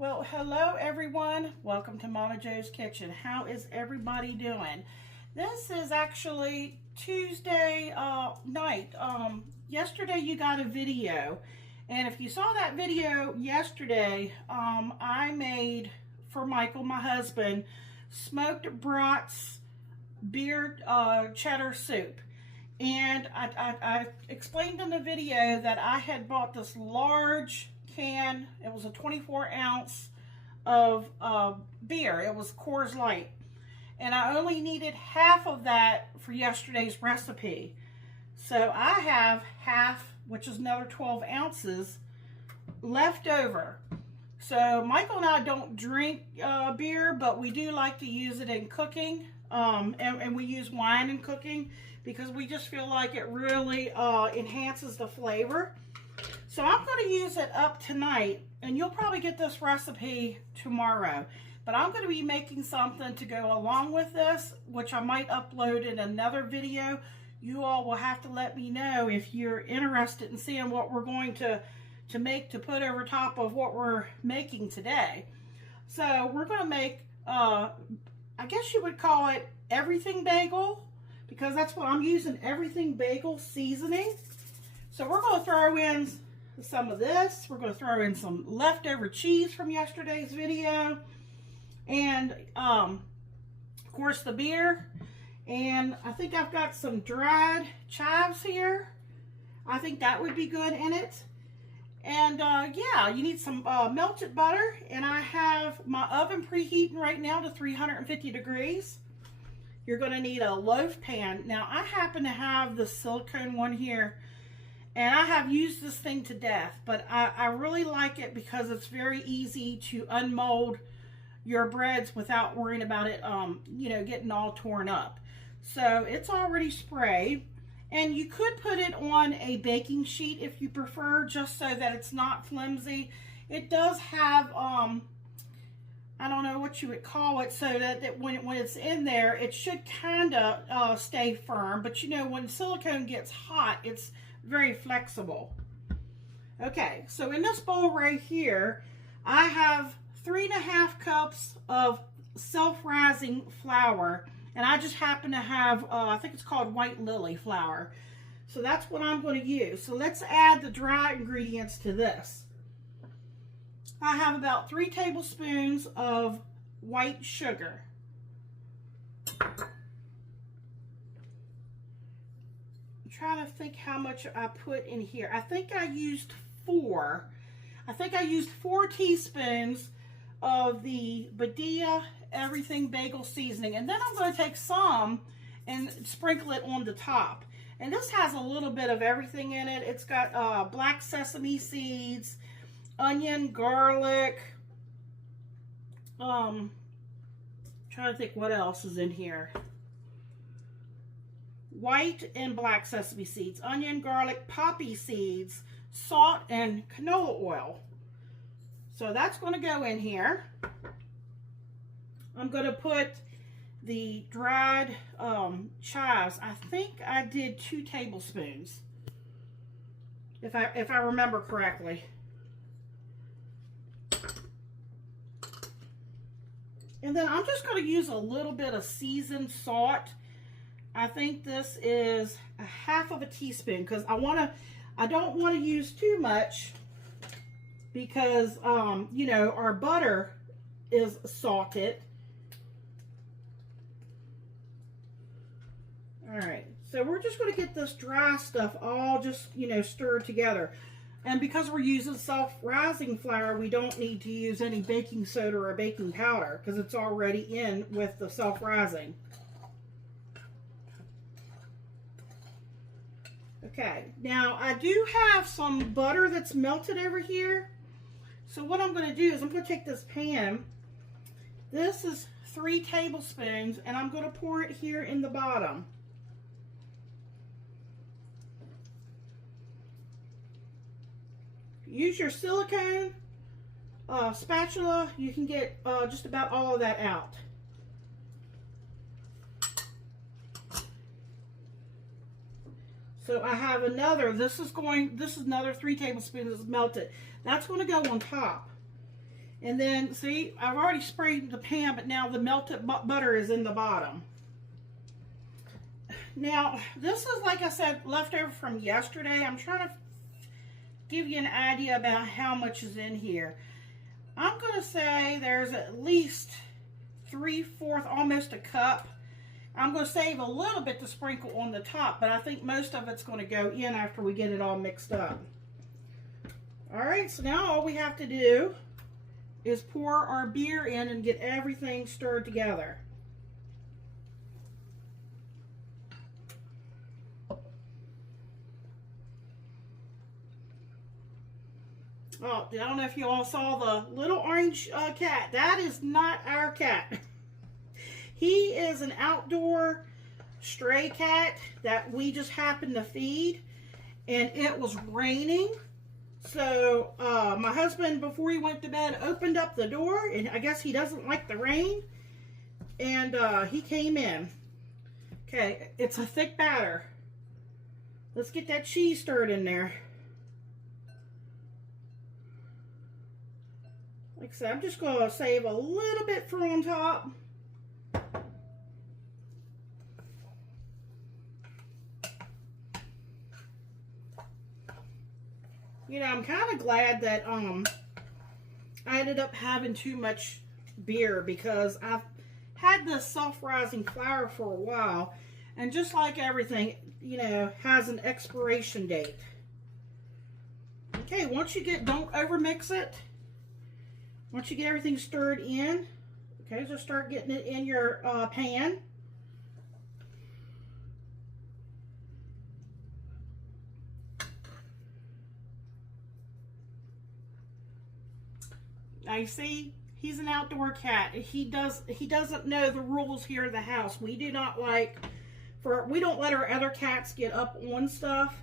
Well, hello everyone. Welcome to Momma Jo's Kitchen. How is everybody doing? This is actually Tuesday night. Yesterday you got a video, and if you saw that video yesterday, I made for Michael, my husband, smoked brats beer cheddar soup. And I explained in the video that I had bought this large can. It was a 24-ounce of beer. It was Coors Light. And I only needed half of that for yesterday's recipe. So I have half, which is another 12 ounces, left over. So Michael and I don't drink beer, but we do like to use it in cooking. And we use wine in cooking because we just feel like it really enhances the flavor. So I'm going to use it up tonight, and you'll probably get this recipe tomorrow. But I'm going to be making something to go along with this, which I might upload in another video. You all will have to let me know if you're interested in seeing what we're going to make to put over top of what we're making today. So we're going to make, I guess you would call it Everything Bagel, because that's what I'm using, Everything Bagel Seasoning. So we're going to throw in some of this. We're going to throw in some leftover cheese from yesterday's video. And, of course, the beer. And I think I've got some dried chives here. I think that would be good in it. And, yeah, you need some melted butter. And I have my oven preheating right now to 350 degrees. You're going to need a loaf pan. Now, I happen to have the silicone one here. And I have used this thing to death, but I really like it because it's very easy to unmold your breads without worrying about it, you know, getting all torn up. So it's already sprayed, and you could put it on a baking sheet if you prefer, just so that it's not flimsy. It does have, I don't know what you would call it, so that when it's in there, it should kind of stay firm. But you know, when silicone gets hot, it's very flexible. Okay, so in this bowl right here, I have 3.5 cups of self-rising flour, and I just happen to have, I think it's called white lily flour. So that's what I'm going to use. So let's add the dry ingredients to this. I have about 3 tablespoons of white sugar. Trying to think how much I put in here. I think I used 4. I think I used 4 teaspoons of the Badia Everything Bagel Seasoning. And then I'm going to take some and sprinkle it on the top. And this has a little bit of everything in it. It's got black sesame seeds, onion, garlic. Trying to think what else is in here. White and black sesame seeds, onion, garlic, poppy seeds, salt, and canola oil. So that's going to go in here. I'm going to put the dried chives. I think I did 2 tablespoons, if I remember correctly. And then I'm just going to use a little bit of seasoned salt. I think this is 1/2 teaspoon, because I don't want to use too much, because you know, our butter is salted. All right, so we're just going to get this dry stuff all just, you know, stirred together. And because we're using self-rising flour, we don't need to use any baking soda or baking powder, because it's already in with the self-rising. Okay, now I do have some butter that's melted over here. So what I'm going to do is I'm going to take this pan. This is 3 tablespoons, and I'm going to pour it here in the bottom. Use your silicone spatula. You can get just about all of that out. So I have another, this is another 3 tablespoons melted. That's going to go on top. And then, see, I've already sprayed the pan, but now the melted butter is in the bottom. Now, this is, like I said, leftover from yesterday. I'm trying to give you an idea about how much is in here. I'm going to say there's at least 3/4, almost a cup. I'm going to save a little bit to sprinkle on the top, but I think most of it's going to go in after we get it all mixed up. All right, so now all we have to do is pour our beer in and get everything stirred together. Oh, I don't know if you all saw the little orange cat. That is not our cat. He is an outdoor stray cat that we just happened to feed, and it was raining. So my husband, before he went to bed, opened up the door, and I guess he doesn't like the rain, and he came in. Okay, it's a thick batter. Let's get that cheese stirred in there. Like I said, I'm just going to save a little bit for on top. You know, I'm kind of glad that I ended up having too much beer, because I've had this self-rising flour for a while, and just like everything, you know, has an expiration date. Okay, once you get, don't overmix it. Once you get everything stirred in, okay, just start getting it in your pan. Now you see, he's an outdoor cat. He doesn't know the rules here at the house. We do not we don't let our other cats get up on stuff.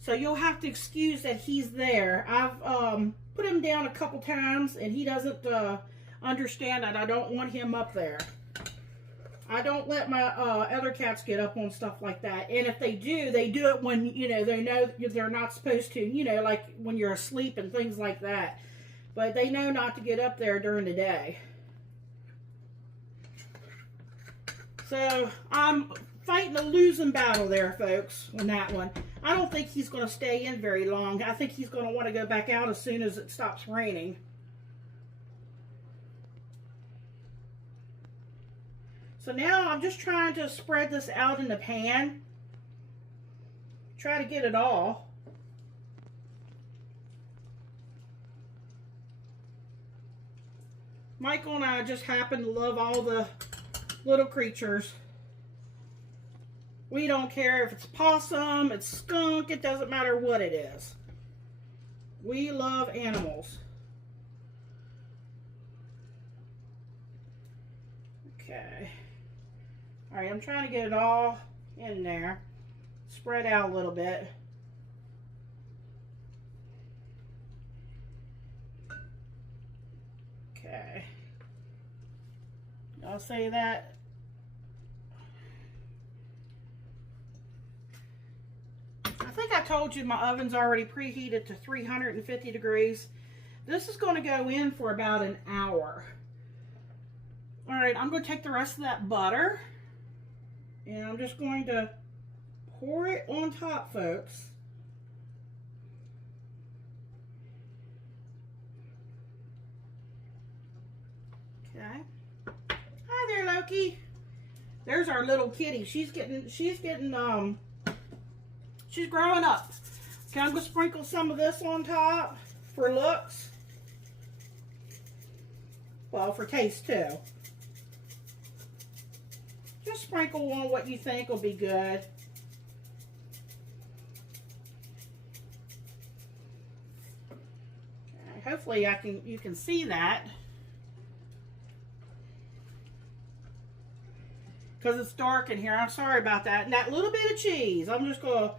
So you'll have to excuse that he's there. I've put him down a couple times, and he doesn't understand that I don't want him up there. I don't let my other cats get up on stuff like that. And if they do it when, you know they're not supposed to, you know, like when you're asleep and things like that. But they know not to get up there during the day. So I'm fighting a losing battle there, folks, on that one. I don't think he's going to stay in very long. I think he's going to want to go back out as soon as it stops raining. So now I'm just trying to spread this out in the pan. Try to get it all. Michael and I just happen to love all the little creatures. We don't care if it's possum, it's skunk, it doesn't matter what it is. We love animals. Okay. Alright, I'm trying to get it all in there. Spread out a little bit. Okay. I'll say that. I think I told you my oven's already preheated to 350 degrees. This is going to go in for about an hour. Alright, I'm going to take the rest of that butter, and I'm just going to pour it on top, folks. Okay. Hi there, Loki. There's our little kitty. She's growing up. Okay, I'm gonna sprinkle some of this on top for looks. Well, for taste too. Just sprinkle on what you think will be good. Okay, hopefully you can see that. Because it's dark in here. I'm sorry about that. And that little bit of cheese, I'm just going to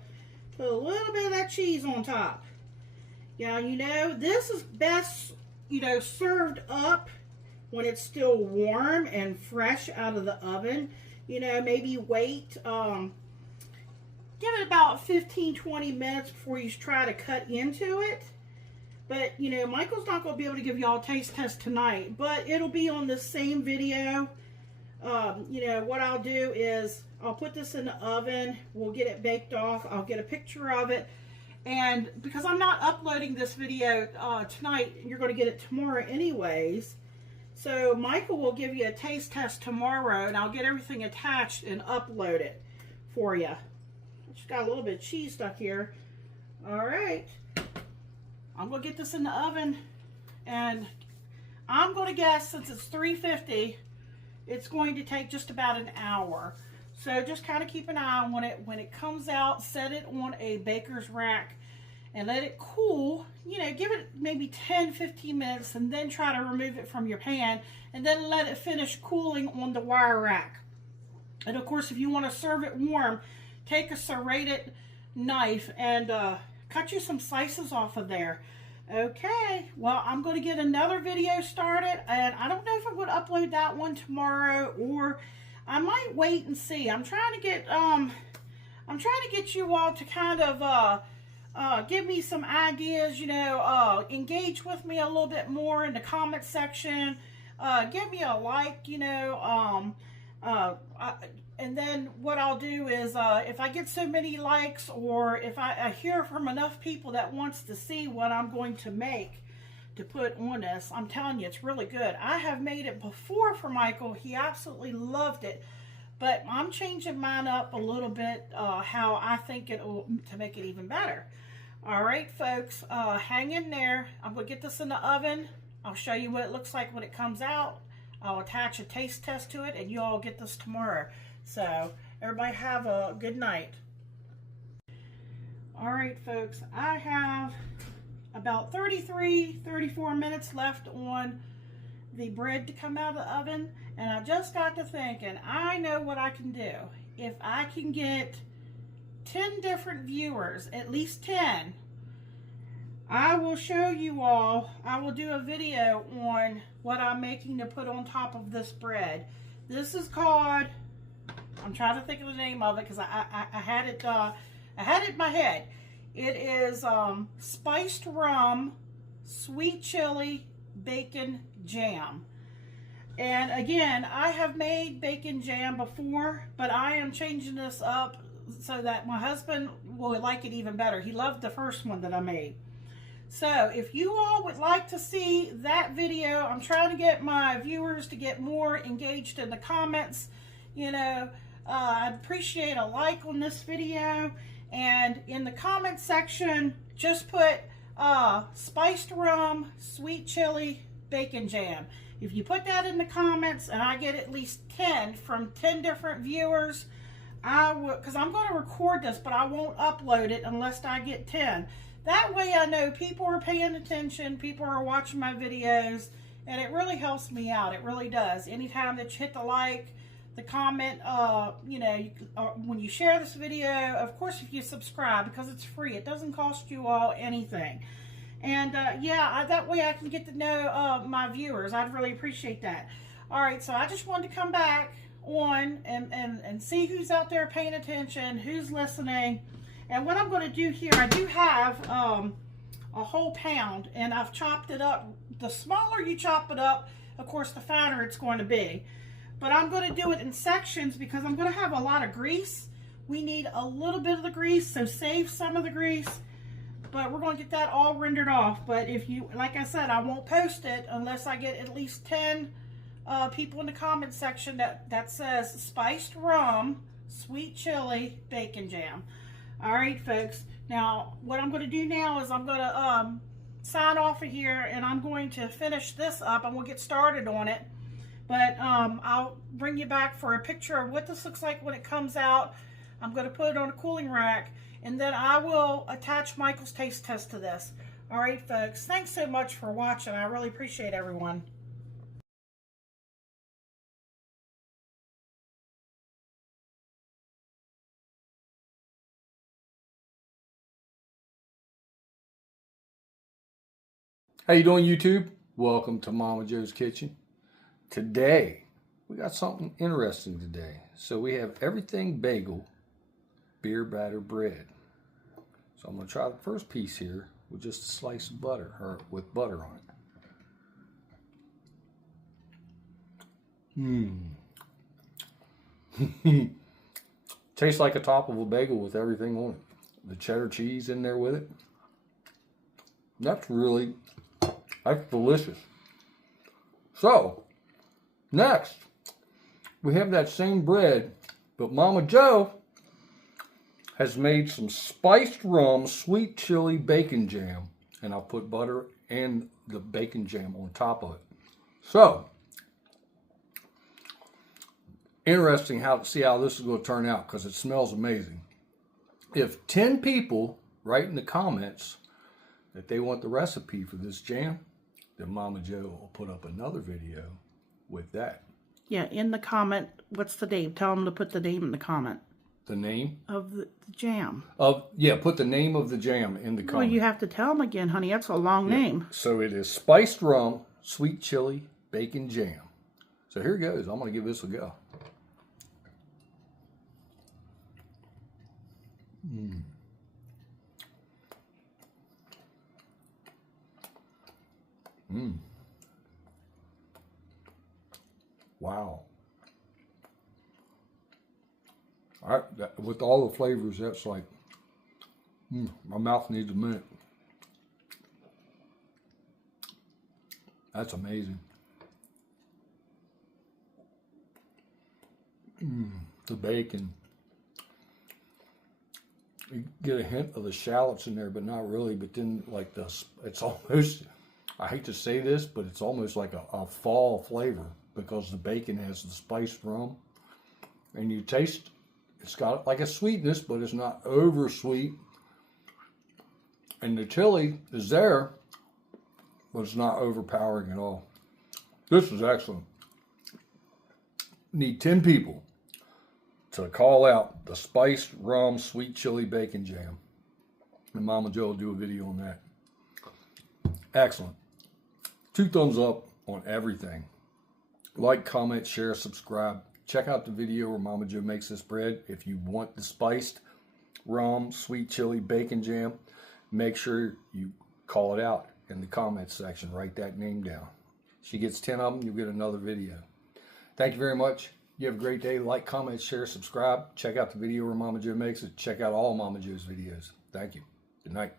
put a little bit of that cheese on top. Yeah, you know, this is best, you know, served up when it's still warm and fresh out of the oven. You know, maybe wait, give it about 15-20 minutes before you try to cut into it. But, you know, Michael's not going to be able to give y'all a taste test tonight, but it'll be on the same video. You know, what I'll do is I'll put this in the oven. We'll get it baked off. I'll get a picture of it. And because I'm not uploading this video tonight, you're going to get it tomorrow anyways. So Michael will give you a taste test tomorrow, and I'll get everything attached and upload it for you. Just got a little bit of cheese stuck here. All right. I'm going to get this in the oven, and I'm going to guess, since it's 350, it's going to take just about an hour. So just kind of keep an eye on it. When it comes out, set it on a baker's rack and let it cool. You know, give it maybe 10-15 minutes, and then try to remove it from your pan, and then let it finish cooling on the wire rack. And of course, if you want to serve it warm, take a serrated knife and cut you some slices off of there. Okay, well, I'm going to get another video started, and I don't know if I'm going to upload that one tomorrow, or I might wait and see. I'm trying to get you all to kind of give me some ideas, you know, engage with me a little bit more in the comment section. Give me a like, you know, and then what I'll do is, if I get so many likes, or if I hear from enough people that wants to see what I'm going to make to put on this, I'm telling you, it's really good. I have made it before for Michael. He absolutely loved it. But I'm changing mine up a little bit, how I think it will, to make it even better. All right, folks, hang in there. I'm going to get this in the oven. I'll show you what it looks like when it comes out. I'll attach a taste test to it, and you all get this tomorrow. So, everybody have a good night. All right, folks, I have about 34 minutes left on the bread to come out of the oven, and I just got to thinking, I know what I can do. If I can get 10 different viewers, at least 10, I will show you all, I will do a video on what I'm making to put on top of this bread. This is called, I'm trying to think of the name of it because I had it in my head. It is spiced rum, sweet chili, bacon jam. And again, I have made bacon jam before, but I am changing this up so that my husband will like it even better. He loved the first one that I made. So if you all would like to see that video, I'm trying to get my viewers to get more engaged in the comments. You know, I'd appreciate a like on this video, and in the comment section, just put spiced rum, sweet chili, bacon jam. If you put that in the comments and I get at least 10 from 10 different viewers, I will, because I'm going to record this, but I won't upload it unless I get 10. That way I know people are paying attention, people are watching my videos, and it really helps me out. It really does. Anytime that you hit the like, the comment, you know, when you share this video, of course, if you subscribe, because it's free, it doesn't cost you all anything. And yeah, that way I can get to know my viewers. I'd really appreciate that. All right, so I just wanted to come back on and see who's out there paying attention, who's listening. And what I'm going to do here, I do have a whole pound, and I've chopped it up. The smaller you chop it up, of course, the fatter it's going to be. But I'm going to do it in sections because I'm going to have a lot of grease. We need a little bit of the grease, so save some of the grease. But we're going to get that all rendered off. But if you, like I said, I won't post it unless I get at least 10 people in the comment section that says spiced rum, sweet chili, bacon jam. All right, folks. Now, what I'm going to do now is I'm going to sign off of here, and I'm going to finish this up, and we'll get started on it. But I'll bring you back for a picture of what this looks like when it comes out. I'm going to put it on a cooling rack, and then I will attach Michael's taste test to this. All right, folks. Thanks so much for watching. I really appreciate everyone. How you doing, YouTube? Welcome to Momma Jo's Kitchen. Today, we got something interesting today. So we have Everything Bagel beer batter bread. So I'm going to try the first piece here with just a slice of butter, or with butter on it. Tastes like a top of a bagel with everything on it. The cheddar cheese in there with it. That's delicious. So, next, we have that same bread, but Momma Jo has made some spiced rum, sweet chili bacon jam, and I'll put butter and the bacon jam on top of it. So, interesting to see how this is going to turn out, because it smells amazing. If 10 people write in the comments that they want the recipe for this jam, then Momma Jo will put up another video with that. Yeah, in the comment, what's the name? Tell them to put the name in the comment. The name? Of the jam. Put the name of the jam in the comment. Well, you have to tell them again, honey. That's a long name. So it is spiced rum, sweet chili, bacon jam. So here it goes. I'm going to give this a go. Wow. With all the flavors, that's like, my mouth needs a minute. That's amazing. The bacon. You get a hint of the shallots in there, but not really. But then, like it's almost, I hate to say this, but it's almost like a fall flavor, because the bacon has the spiced rum. And you taste, it's got like a sweetness, but it's not over sweet. And the chili is there, but it's not overpowering at all. This is excellent. Need 10 people to call out the spiced rum sweet chili bacon jam. And Momma Jo will do a video on that. Excellent. 2 thumbs up on everything. Like, comment, share, subscribe. Check out the video where Momma Jo makes this bread. If you want the spiced rum sweet chili bacon jam, make sure you call it out in the comments section. Write that name down. She gets 10 of them, you'll get another video. Thank you very much. You have a great day. Like, comment, share, subscribe. Check out the video where Momma Jo makes it. Check out all Momma Jo's videos. Thank you. Good night.